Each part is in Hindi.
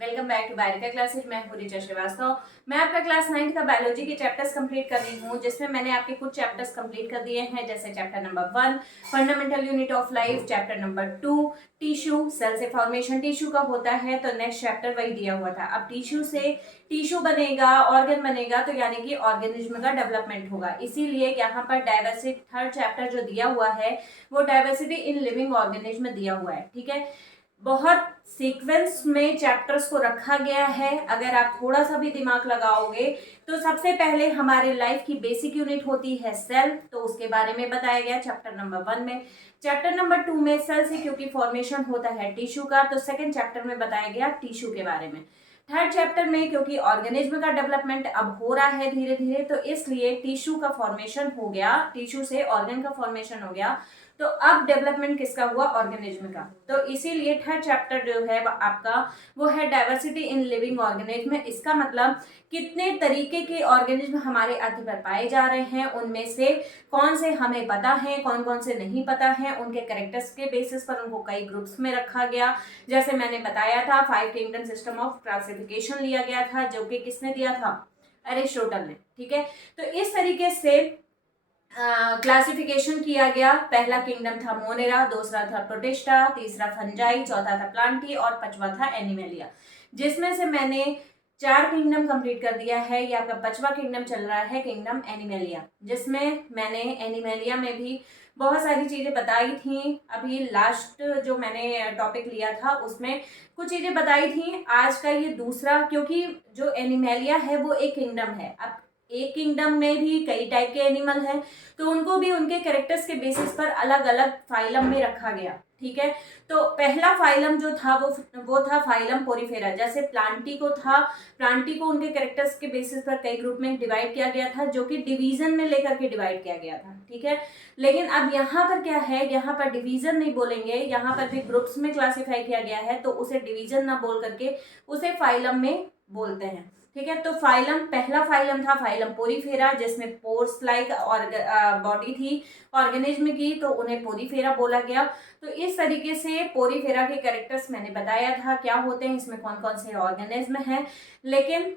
वेलकम बैक टू बायोलॉजी का क्लासेज। मैं हूं ऋचा श्रीवास्तव। मैं आपका क्लास 9 का बायोलॉजी के चैप्टर्स कंप्लीट कर रही हूं, जिसमें मैंने आपके कुछ चैप्टर्स कंप्लीट कर दिए हैं, जैसे chapter number 1 fundamental unit of life, chapter number 2 tissue, cell से फॉर्मेशन टिश्यू का होता है, तो नेक्स्ट चैप्टर वही दिया हुआ था। अब टिश्यू से टिश्यू बनेगा, ऑर्गन बनेगा, तो यानी कि ऑर्गेनिज्म का डेवलपमेंट होगा। इसीलिए यहाँ पर डाइवर्सिटी थर्ड चैप्टर जो दिया हुआ है वो डाइवर्सिटी इन लिविंग ऑर्गेनिज्म दिया हुआ है। ठीक है, बहुत सीक्वेंस में चैप्टर्स को रखा गया है। अगर आप थोड़ा सा भी दिमाग लगाओगे तो सबसे पहले हमारे लाइफ की बेसिक यूनिट होती है सेल, तो उसके बारे में बताया गया चैप्टर नंबर 1 में। चैप्टर नंबर 2 में सेल से क्योंकि फॉर्मेशन होता है टिश्यू का, तो सेकंड चैप्टर में बताया गया टिश्यू के बारे में। थर्ड चैप्टर में क्योंकि ऑर्गेनिज्म का डेवलपमेंट अब हो रहा है धीरे धीरे, तो इसलिए टिश्यू का फॉर्मेशन हो गया, टिश्यू से ऑर्गन का फॉर्मेशन हो गया, तो अब डेवलपमेंट किसका हुआ? ऑर्गेनिज्म का। तो इसीलिए थर्ड चैप्टर जो है आपका वो है डाइवर्सिटी इन लिविंग ऑर्गेनिज्म। इसका मतलब कितने तरीके के ऑर्गेनिज्म हमारे अर्थ पर पाए जा रहे हैं, उनमें से कौन से हमें पता है, कौन कौन से नहीं पता है, उनके कैरेक्टर्स के बेसिस पर उनको कई ग्रुप्स में रखा गया। जैसे मैंने बताया था 5 किंगडम सिस्टम ऑफ क्लासिफिकेशन लिया गया था, जो कि किसने दिया था? एरिस्टोटल ने। ठीक है, तो इस तरीके से क्लासिफिकेशन किया गया। पहला किंगडम था मोनेरा, दूसरा था प्रोटिस्टा, तीसरा फंजाई, चौथा था प्लांटी और पांचवा था एनिमेलिया, जिसमें से मैंने 4 किंगडम कंप्लीट कर दिया है। ये आपका 5वां किंगडम चल रहा है, किंगडम एनिमेलिया, जिसमें मैंने एनिमेलिया में भी बहुत सारी चीजें बताई थी। अभी लास्ट जो मैंने टॉपिक लिया था उसमें कुछ चीजें बताई थी। आज का ये दूसरा, क्योंकि जो एनिमेलिया है वो एक किंगडम है। अब एक किंगडम में भी कई टाइप के एनिमल हैं, तो उनको भी उनके कैरेक्टर्स के बेसिस पर अलग अलग फाइलम में रखा गया। ठीक है, तो पहला फाइलम जो था वो था फाइलम पोरीफेरा। जैसे प्लांटी को था, प्लांटी को उनके कैरेक्टर्स के बेसिस पर कई ग्रुप में डिवाइड किया गया था, जो कि डिवीजन में लेकर के डिवाइड किया गया था। ठीक है, लेकिन अब यहाँ पर क्या है, यहाँ पर डिवीजन नहीं बोलेंगे, यहाँ पर भी ग्रुप्स में क्लासीफाई किया गया है, तो उसे डिवीजन ना बोल करके उसे फाइलम में बोलते हैं। ठीक है, तो फाइलम, पहला फाइलम था फाइलम पोरीफेरा, जिसमें पोर्स लाइक और बॉडी थी ऑर्गेनिज्म की, तो उन्हें पोरीफेरा बोला गया। तो इस तरीके से पोरीफेरा के कैरेक्टर्स मैंने बताया था क्या होते हैं, इसमें कौन कौन से ऑर्गेनिज्म हैं। लेकिन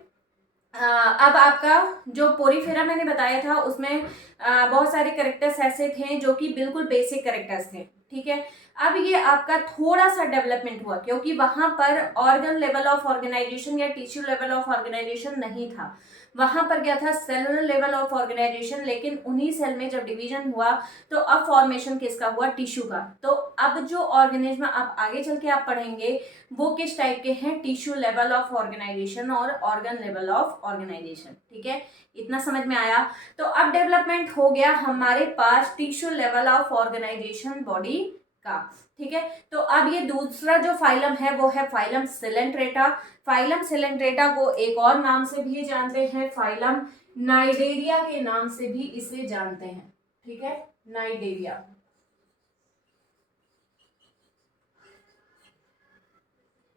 अब आपका जो पोरीफेरा मैंने बताया था उसमें बहुत सारे कैरेक्टर्स ऐसे थे जो कि बिल्कुल बेसिक कैरेक्टर्स थे। ठीक है, अब ये आपका थोड़ा सा डेवलपमेंट हुआ, क्योंकि वहां पर ऑर्गन लेवल ऑफ ऑर्गेनाइजेशन या टिश्यू लेवल ऑफ ऑर्गेनाइजेशन नहीं था, वहां पर क्या था? Cellular level of organisation. लेकिन उन्हीं सेल में जब डिवीजन हुआ तो अब फॉर्मेशन किसका हुआ? टिश्यू का। तो अब जो ऑर्गेनिज्म आप आगे चल के आप पढ़ेंगे वो किस टाइप के हैं? टिश्यू लेवल ऑफ ऑर्गेनाइजेशन और ऑर्गन लेवल ऑफ ऑर्गेनाइजेशन। ठीक है, इतना समझ में आया? तो अब डेवलपमेंट हो गया हमारे पास tissue level of organisation body का। ठीक है, तो अब ये दूसरा जो फाइलम है वो है फाइलम सिलेंट्रेटा। फाइलम सिलेंट्रेटा को एक और नाम से भी जानते हैं, फाइलम नाइडेरिया के नाम से भी इसे जानते हैं। ठीक है, नाइडेरिया।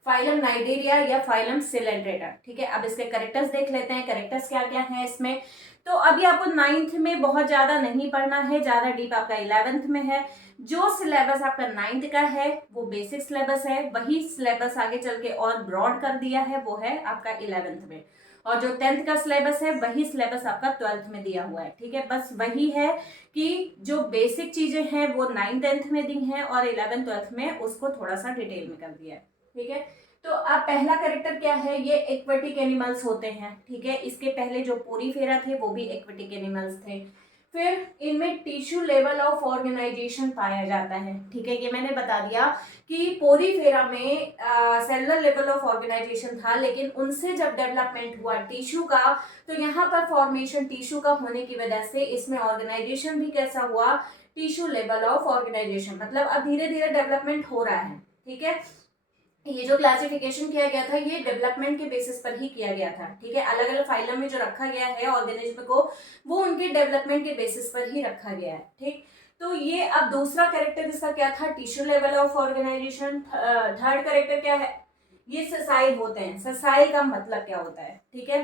फाइलम नाइडेरिया या फाइलम सिलेंट्रेटा। ठीक है, अब इसके कैरेक्टर्स देख लेते हैं, कैरेक्टर्स क्या क्या हैं इसमें। तो अभी आपको 9th में बहुत ज्यादा नहीं पढ़ना है, ज्यादा डीप आपका 11th में है। जो सिलेबस आपका 9th का है वो बेसिक सिलेबस है, वही सिलेबस आगे चल के और ब्रॉड कर दिया है, वो है आपका 11th में। और जो 10th का सिलेबस है वही सिलेबस आपका 12th में दिया हुआ है। ठीक है, बस वही है कि जो बेसिक चीजें हैं वो 9th 10th में दी हैं और 11th 12th में उसको थोड़ा सा डिटेल में कर दिया है। ठीक है, तो अब पहला कैरेक्टर क्या है? ये एक्वेटिक एनिमल्स होते हैं। ठीक है, इसके पहले जो पोरीफेरा थे वो भी एक्वेटिक एनिमल्स थे। फिर इनमें टिश्यू लेवल ऑफ ऑर्गेनाइजेशन पाया जाता है। ठीक है, ये मैंने बता दिया कि पोरीफेरा में सेलुलर लेवल ऑफ ऑर्गेनाइजेशन था, लेकिन उनसे जब डेवलपमेंट हुआ टिश्यू का, तो यहाँ पर फॉर्मेशन टिश्यू का होने की वजह से इसमें ऑर्गेनाइजेशन भी कैसा हुआ? Tissue level of organisation. मतलब अब धीरे धीरे डेवलपमेंट हो रहा है। ठीक है, ये जो क्लासिफिकेशन किया गया था ये डेवलपमेंट के बेसिस पर ही किया गया था। ठीक है, अलग अलग फाइलम में जो रखा गया है ऑर्गेनिज्म को, वो उनके डेवलपमेंट के बेसिस पर ही रखा गया है। ठीक, तो ये अब दूसरा कैरेक्टर इसका क्या था? Tissue level of organisation. Third character क्या है? ये ससाइल होते हैं। ससाइल का मतलब क्या होता है? ठीक है,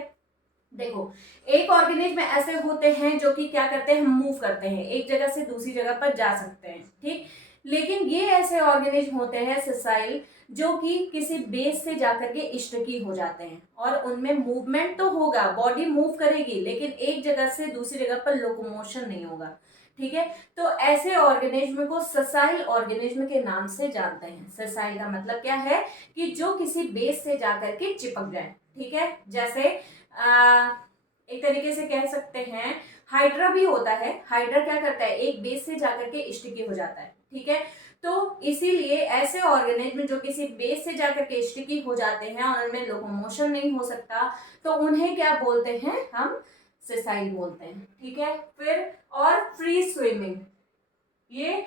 देखो, एक ऑर्गेनिज्म ऐसे होते हैं जो कि क्या करते हैं, मूव करते हैं, एक जगह से दूसरी जगह पर जा सकते हैं, ठीक। लेकिन ये ऐसे ऑर्गेनिज्म होते हैं सेसाइल जो कि किसी बेस से जाकर के स्टिकी हो जाते हैं, और उनमें मूवमेंट तो होगा, बॉडी मूव करेगी, लेकिन एक जगह से दूसरी जगह पर लोकोमोशन नहीं होगा, ठीक है। तो ऐसे ऑर्गेनिज्म को सेसाइल ऑर्गेनिज्म के नाम से जानते हैं। सेसाइल का मतलब क्या है कि जो किसी बेस से जाकर के चिपक जाए, ठीक है। जैसे एक तरीके से कह सकते हैं हाइड्रा भी होता है। हाइड्रा क्या करता है, एक बेस से जाकर के स्टिकी हो जाता है, ठीक है। तो इसीलिए ऐसे ऑर्गेनिज्म जो किसी बेस से जाकर के स्टिकी हो जाते हैं और उनमें लोकोमोशन नहीं हो सकता, तो उन्हें क्या बोलते हैं, हम सेसाइल बोलते हैं, ठीक है। फिर और फ्री स्विमिंग, ये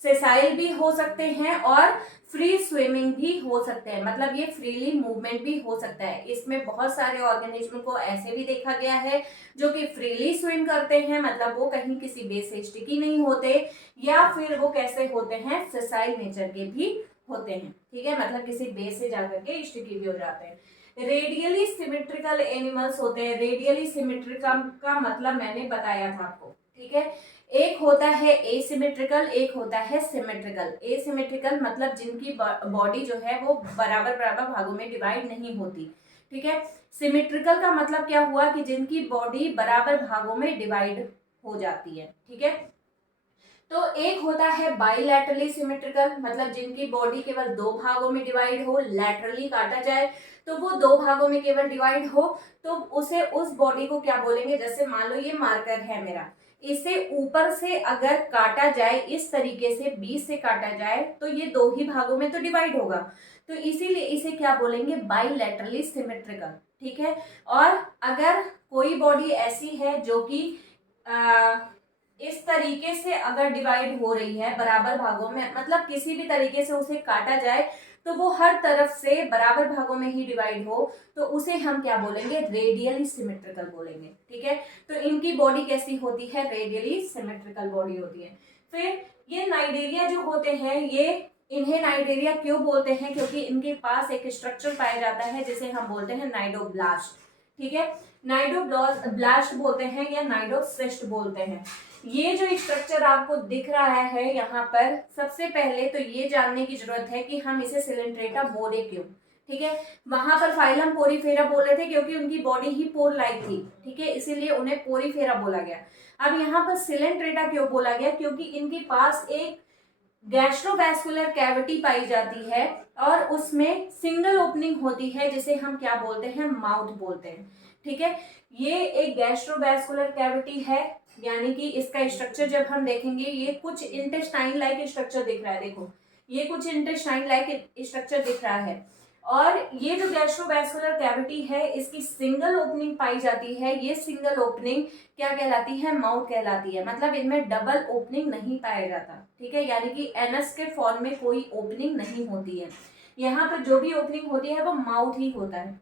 सेसाइल भी हो सकते हैं और फ्री स्विमिंग भी हो सकते हैं, मतलब ये फ्रीली मूवमेंट भी हो सकता है। इसमें बहुत सारे ऑर्गेनिज्म को ऐसे भी देखा गया है जो कि फ्रीली स्विम करते हैं, मतलब वो कहीं किसी बेस से स्टिकी नहीं होते, या फिर वो कैसे होते हैं, सेसाइल नेचर के भी होते हैं, ठीक है, मतलब किसी बेस से जाकर के स्टिकी भी हो जाते हैं। रेडियली सिमेट्रिकल एनिमल्स होते हैं। रेडियली सिमेट्रिकल का मतलब मैंने बताया था आपको, ठीक है। एक होता है एसिमेट्रिकल, एक होता है सिमेट्रिकल। एसिमेट्रिकल मतलब जिनकी बॉडी जो है वो बराबर बराबर भागों में डिवाइड नहीं होती, ठीक है। सिमेट्रिकल का मतलब क्या हुआ कि जिनकी बॉडी बराबर भागों में डिवाइड हो जाती है, ठीक है। तो एक होता है बाइलैटरली सिमेट्रिकल, मतलब जिनकी बॉडी केवल दो भागों में डिवाइड हो, लैटरली काटा जाए तो वो दो भागों में केवल डिवाइड हो, तो उसे उस बॉडी को क्या बोलेंगे, जैसे मान लो ये मार्कर है मेरा, इसे ऊपर से अगर काटा जाए, इस तरीके से बीच से काटा जाए, तो ये दो ही भागों में तो डिवाइड होगा, तो इसीलिए इसे क्या बोलेंगे, बाइलैटरली सिमेट्रिकल, ठीक है। और अगर कोई बॉडी ऐसी है जो कि इस तरीके से अगर डिवाइड हो रही है बराबर भागों में, मतलब किसी भी तरीके से उसे काटा जाए तो वो हर तरफ से बराबर भागों में ही डिवाइड हो, तो उसे हम क्या बोलेंगे, रेडियली सिमेट्रिकल बोलेंगे, ठीक है। तो इनकी बॉडी कैसी होती है, रेडियली सिमेट्रिकल बॉडी होती है। फिर ये नाइडेरिया जो होते हैं, ये इन्हें नाइडेरिया क्यों बोलते हैं, क्योंकि इनके पास एक स्ट्रक्चर पाया जाता है जिसे हम बोलते हैं नाइडोब्लास्ट, ठीक है। नाइडोब्लास्ट बोलते हैं या नाइडोसिस्ट बोलते हैं। ये जो स्ट्रक्चर आपको दिख रहा है यहाँ पर, सबसे पहले तो ये जानने की जरूरत है कि हम इसे सिलेंट्रेटा बोले क्यों, ठीक है। वहां पर फाइलम पोरीफेरा बोले थे क्योंकि उनकी बॉडी ही पोर लाइक थी, ठीक है, इसीलिए उन्हें पोरीफेरा बोला गया। अब यहाँ पर सिलेंट्रेटा क्यों बोला गया, क्योंकि इनके पास एक गैस्ट्रोवैस्कुलर कैविटी पाई जाती है और उसमें सिंगल ओपनिंग होती है जिसे हम क्या बोलते हैं, माउथ बोलते हैं, ठीक है। ये एक गैस्ट्रोवैस्कुलर कैविटी है, यानी कि इसका स्ट्रक्चर जब हम देखेंगे, ये कुछ इंटेस्टाइन लाइक स्ट्रक्चर दिख रहा है, देखो ये कुछ इंटेस्टाइन लाइक स्ट्रक्चर दिख रहा है। और ये जो गैस्ट्रोवैस्कुलर कैविटी है, इसकी सिंगल ओपनिंग पाई जाती है। ये सिंगल ओपनिंग क्या कहलाती है, माउथ कहलाती है, मतलब इनमें डबल ओपनिंग नहीं पाया जाता, ठीक है, यानी कि एनस के फॉर्म में कोई ओपनिंग नहीं होती है। यहाँ पर जो भी ओपनिंग होती है वो माउथ ही होता है।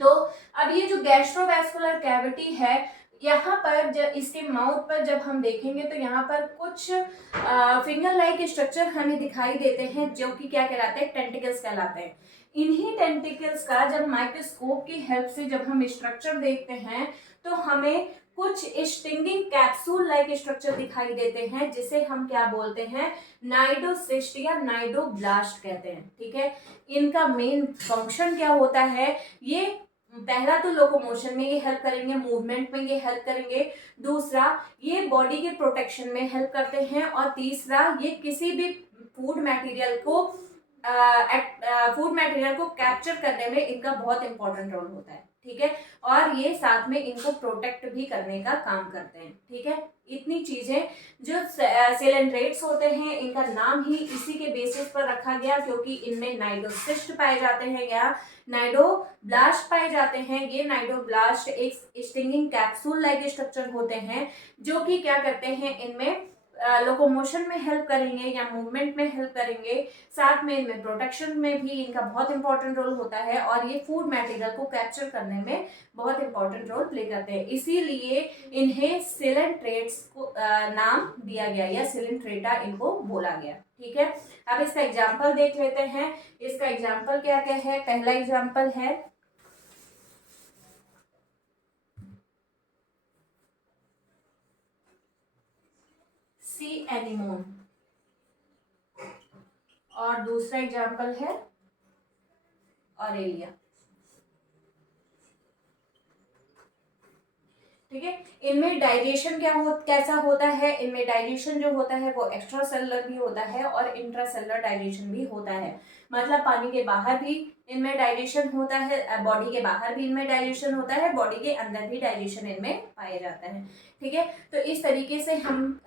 तो अब ये जो गैस्ट्रोवैस्कुलर कैविटी है, यहाँ पर जब इसके माउथ पर जब हम देखेंगे तो यहाँ पर कुछ फिंगर लाइक स्ट्रक्चर हमें दिखाई देते हैं जो कि क्या कहलाते हैं, टेंटिकल्स कहलाते हैं। इन्हीं टेंटिकल्स का जब माइक्रोस्कोप की हेल्प से जब हम स्ट्रक्चर देखते हैं तो हमें कुछ स्टिंगिंग कैप्सूल लाइक स्ट्रक्चर दिखाई देते हैं, जिसे हम क्या बोलते हैं, नाइडोसिस्ट या नाइडोब्लास्ट कहते हैं, ठीक है। इनका मेन फंक्शन क्या होता है, ये पहला तो लोकोमोशन में ये हेल्प करेंगे, मूवमेंट में ये हेल्प करेंगे, दूसरा ये बॉडी के प्रोटेक्शन में हेल्प करते हैं, और तीसरा ये किसी भी फूड मटेरियल को कैप्चर करने में इनका बहुत इंपॉर्टेंट रोल होता है, ठीक है। और ये साथ में इनको प्रोटेक्ट भी करने का काम करते हैं, ठीक है। इतनी चीजें जो सिलेंट्रेट्स होते हैं, इनका नाम ही इसी के बेसिस पर रखा गया, क्योंकि इनमें नाइडोसिस्ट पाए जाते हैं या नाइडोब्लास्ट पाए जाते हैं। ये नाइडोब्लास्ट एक स्टिंगिंग कैप्सूल लाइक स्ट्रक्चर होते हैं जो कि क्या करते हैं, इनमें लोकोमोशन में हेल्प करेंगे या मूवमेंट में हेल्प करेंगे, साथ में इनमें प्रोटेक्शन में भी इनका बहुत इंपॉर्टेंट रोल होता है, और ये फूड मटेरियल को कैप्चर करने में बहुत इंपॉर्टेंट रोल प्ले करते हैं। इसीलिए इन्हें सिलेंट्रेट्स को नाम दिया गया या सिलेंट्रेटा इनको बोला गया, ठीक है। अब इसका एग्जाम्पल देख लेते हैं। इसका एग्जाम्पल क्या क्या है, पहला एग्जाम्पल है सी एनिमोन, और दूसरा एग्जाम्पल है ऑरेलिया। ठीक है, इनमें डाइजेशन कैसा होता है, इनमें डाइजेशन जो होता है वो एक्स्ट्रा सेलुलर भी होता है और इंट्रा सेलुलर डाइजेशन भी होता है। मतलब पानी के बाहर भी इनमें डाइजेशन होता है, बॉडी के बाहर भी इनमें डाइजेशन होता है, बॉडी के अंदर भी डाइजेशन इनमें पाया जाता है। ठीक है, तो इस तरीके से हम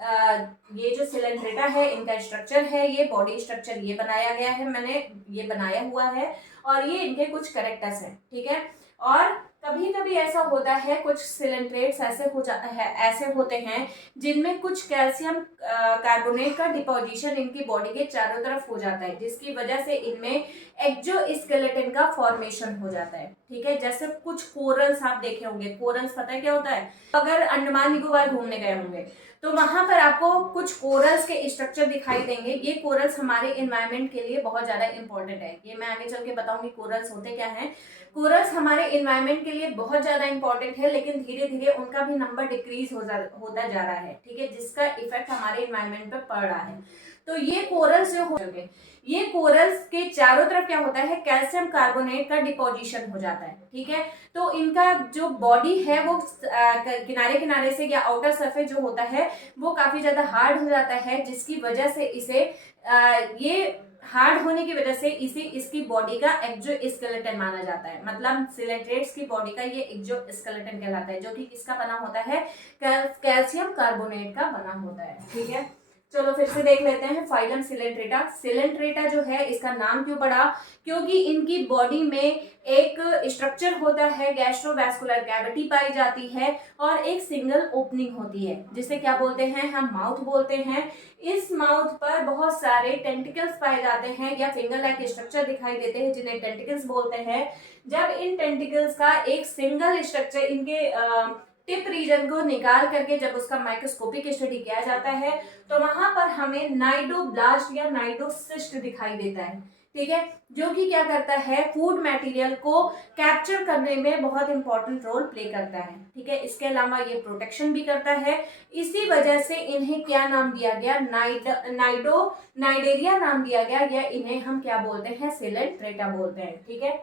ये जो सिलेंट्रेटा है इनका स्ट्रक्चर है, ये बॉडी स्ट्रक्चर ये बनाया गया है, मैंने ये बनाया हुआ है, और ये इनके कुछ कैरेक्टर्स हैं। ठीक है, और कभी कभी ऐसा होता है कुछ सिलेंट्रेट्स ऐसे होते हैं जिनमें कुछ कैल्शियम कार्बोनेट का डिपोजिशन इनकी बॉडी के चारों तरफ हो जाता है, जिसकी वजह से इनमें एक्सोस्केलेटन का फॉर्मेशन हो जाता है। ठीक है, जैसे कुछ कोरल्स आप देखे होंगे, कोरल्स पता है क्या होता है, अगर अंडमान निकोबार घूमने गए होंगे तो वहां पर आपको कुछ कोरल्स के स्ट्रक्चर दिखाई देंगे। ये कोरल्स हमारे एनवायरनमेंट के लिए बहुत ज्यादा इंपॉर्टेंट है, ये मैं आगे चल के बताऊंगी कोरल्स होते क्या हैं। कोरल्स हमारे एनवायरनमेंट के लिए बहुत ज्यादा इंपॉर्टेंट है, लेकिन धीरे धीरे उनका भी नंबर डिक्रीज होता जा रहा है। ठीक है, जिसका इफेक्ट हमारे एनवायरनमेंट पे पड़ रहा है। तो ये कोरल्स जो हो गए, ये कोरल्स के चारों तरफ क्या होता है, कैल्शियम कार्बोनेट का डिपोजिशन हो जाता है। ठीक है, तो इनका जो बॉडी है वो किनारे किनारे से या आउटर सरफेस जो होता है वो काफी ज्यादा हार्ड हो जाता है, जिसकी वजह से इसे ये हार्ड होने की वजह से इसे इसकी बॉडी का एक्सोस्केलेटन माना जाता है। मतलब सिलेंट्रेट्स की बॉडी का ये एक्सोस्केलेटन कहलाता है, जो कि किसका बना होता है, कैल्शियम कार्बोनेट का बना होता है। ठीक है, चलो फिर से देख लेते हैं फाइलम सिलेंट्रेटा। सिलेंट्रेटा जो है इसका नाम क्यों पड़ा, क्योंकि इनकी बॉडी में एक स्ट्रक्चर होता है, गैस्ट्रोवैस्कुलर कैविटी पाई जाती है और एक सिंगल ओपनिंग होती है, जिसे क्या बोलते हैं, हम माउथ बोलते हैं। इस माउथ पर बहुत सारे टेंटिकल्स पाए जाते हैं या फिंगर लाइक स्ट्रक्चर दिखाई देते हैं, जिन्हें टेंटिकल्स बोलते हैं। जब इन टेंटिकल्स का एक सिंगल स्ट्रक्चर इनके टिप रीजन को निकाल करके जब उसका माइक्रोस्कोपिक स्टडी किया जाता है तो वहां पर हमें नाइडोब्लास्ट या नाइडोसिस्ट दिखाई देता है। ठीक है, जो कि क्या करता है, फूड मटेरियल को कैप्चर करने में बहुत इंपॉर्टेंट रोल प्ले करता है। ठीक है, इसके अलावा ये प्रोटेक्शन भी करता है। इसी वजह से इन्हें क्या नाम दिया गया, नाइडेरिया नाम दिया गया, या इन्हें हम क्या बोलते हैं, सिलेंट्रेटा बोलते हैं। ठीक है,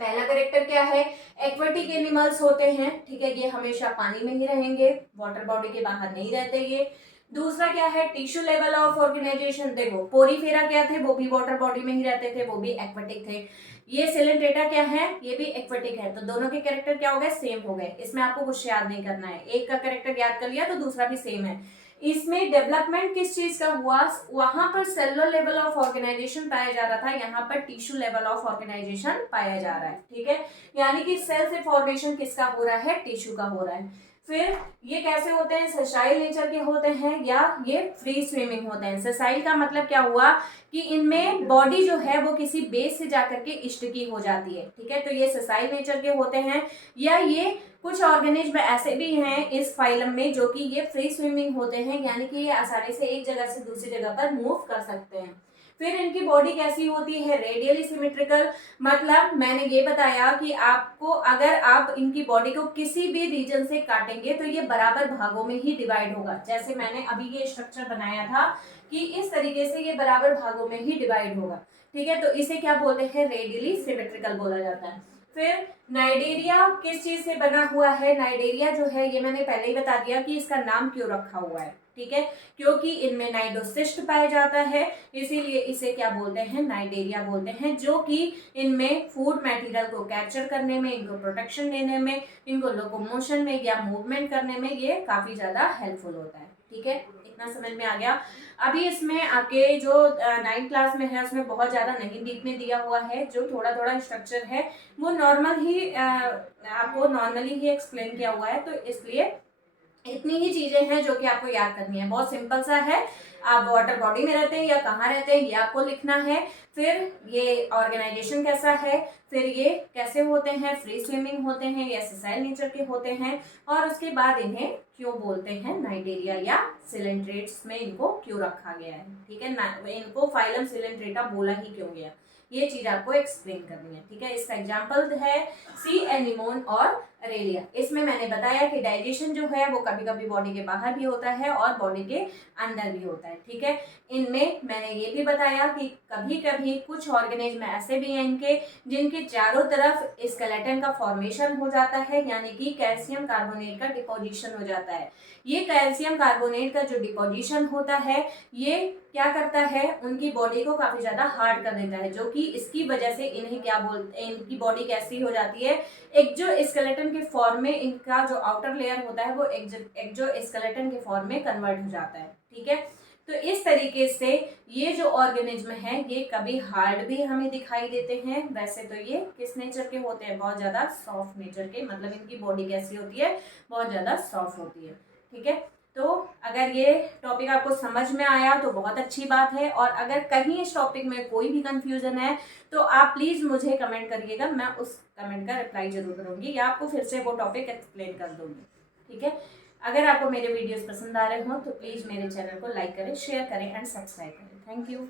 पहला कैरेक्टर क्या है, एक्वेटिक एनिमल्स होते हैं। ठीक है, ये हमेशा पानी में ही रहेंगे, वाटर बॉडी के बाहर नहीं रहते ये। दूसरा क्या है, टिश्यू लेवल ऑफ ऑर्गेनाइजेशन। देखो पोरीफेरा क्या थे, वो भी वाटर बॉडी में ही रहते थे, वो भी एक्वेटिक थे। ये सिलेंट्रेटा क्या है, ये भी एक्वेटिक है। तो दोनों के कैरेक्टर क्या हो गए, सेम हो गए। इसमें आपको कुछ याद नहीं करना है, एक का कैरेक्टर याद कर लिया तो दूसरा भी सेम है। इसमें डेवलपमेंट किस चीज का हुआ, वहां पर सेलुलर लेवल ऑफ ऑर्गेनाइजेशन पाया जा रहा था, यहाँ पर टिश्यू लेवल ऑफ ऑर्गेनाइजेशन पाया जा रहा है। ठीक है, यानी कि सेल से फॉर्मेशन किसका हो रहा है, टिश्यू का हो रहा है। फिर ये कैसे होते हैं, ससाइल नेचर के होते हैं या ये फ्री स्विमिंग होते हैं। ससाइल का मतलब क्या हुआ कि इनमें बॉडी जो है वो किसी बेस से जाकर के स्टिकी हो जाती है। ठीक है, तो ये ससाइल नेचर के होते हैं। या ये कुछ ऑर्गेनिज्म ऐसे भी हैं इस फाइलम में जो कि ये फ्री स्विमिंग होते हैं, यानी कि ये आसानी से एक जगह से दूसरी जगह पर मूव कर सकते हैं। फिर इनकी बॉडी कैसी होती है, रेडियली सिमेट्रिकल। मतलब मैंने ये बताया कि आपको अगर आप इनकी बॉडी को किसी भी रीजन से काटेंगे तो ये बराबर भागों में ही डिवाइड होगा। जैसे मैंने अभी ये स्ट्रक्चर बनाया था कि इस तरीके से ये बराबर भागों में ही डिवाइड होगा। ठीक है, तो इसे क्या बोलते हैं, रेडियली सिमेट्रिकल बोला जाता है। फिर नाइडेरिया किस चीज से बना हुआ है, नाइडेरिया जो है ये मैंने पहले ही बता दिया कि इसका नाम क्यों रखा हुआ है। ठीक है, क्योंकि इनमें नाइडोसिस्ट पाया जाता है, इसीलिए इसे क्या बोलते हैं, नाइडेरिया बोलते हैं, जो कि इनमें फूड मटेरियल को कैप्चर करने में, इनको प्रोटेक्शन देने में, इनको लोकोमोशन में या मूवमेंट करने में ये काफी ज्यादा हेल्पफुल होता है। ठीक है, इतना समझ में आ गया। अभी इसमें आपके जो 9th क्लास में है उसमें बहुत ज्यादा नहीं डीप में दिया हुआ है, जो थोड़ा थोड़ा स्ट्रक्चर है वो नॉर्मल ही आपको नॉर्मली ही एक्सप्लेन किया हुआ है, तो इसलिए इतनी ही चीजें हैं जो कि आपको याद करनी है। बहुत सिंपल सा है, आप वाटर बॉडी में रहते हैं या कहाँ रहते हैं ये आपको लिखना है। फिर ये ऑर्गेनाइजेशन कैसा है, फिर ये कैसे होते हैं, फ्री स्विमिंग होते हैं या ससाइल नेचर के होते हैं, और उसके बाद इन्हें क्यों बोलते हैं नाइडेरिया या सिलेंट्रेट्स में इनको क्यों रखा गया है। ठीक है, इनको फाइलम सिलेंट्रेटा बोला ही क्यों गया, ये चीज आपको एक्सप्लेन करनी है। ठीक है, इसका एग्जाम्पल है सी एनिमोन और रेलिया। इसमें मैंने बताया कि डाइजेशन जो है वो कभी कभी बॉडी के बाहर भी होता है और बॉडी के अंदर भी होता है, ठीक है। इनमें मैंने ये भी बताया कि कभी कभी कुछ ऑर्गेनिज्म ऐसे भी हैं इनके जिनके चारों तरफ स्केलेटन का फॉर्मेशन हो जाता है, यानी कि कैल्शियम कार्बोनेट का डिपोजिशन हो जाता है। ये कैल्शियम कार्बोनेट का जो डिपोजिशन होता है ये क्या करता है, उनकी बॉडी को काफी ज्यादा हार्ड कर देता है, जो कि इसकी वजह से इन्हें क्या बोलते हैं, इनकी बॉडी कैसी हो जाती है, एक्सोस्केलेटन के फॉर्म में इनका जो आउटर लेयर होता है वो एक्सोस्केलेटन के फॉर्म में कन्वर्ट हो जाता है, ठीक है। तो इस तरीके से ये जो ऑर्गेनिज्म है ये कभी हार्ड भी हमें दिखाई देते हैं, वैसे तो ये किस नेचर के होते हैं, बहुत ज्यादा सॉफ्ट नेचर के, मतलब इनकी बॉडी कैसी होती है, बहुत ज्यादा सॉफ्ट होती है, ठीक है। तो अगर ये टॉपिक आपको समझ में आया तो बहुत अच्छी बात है, और अगर कहीं इस टॉपिक में कोई भी कंफ्यूजन है तो आप प्लीज़ मुझे कमेंट करिएगा, मैं उस कमेंट का रिप्लाई जरूर करूँगी या आपको फिर से वो टॉपिक एक्सप्लेन कर दूँगी, ठीक है। अगर आपको मेरे वीडियोस पसंद आ रहे हो तो प्लीज़ मेरे चैनल को लाइक करें, शेयर करें एंड सब्सक्राइब करें। Thank you.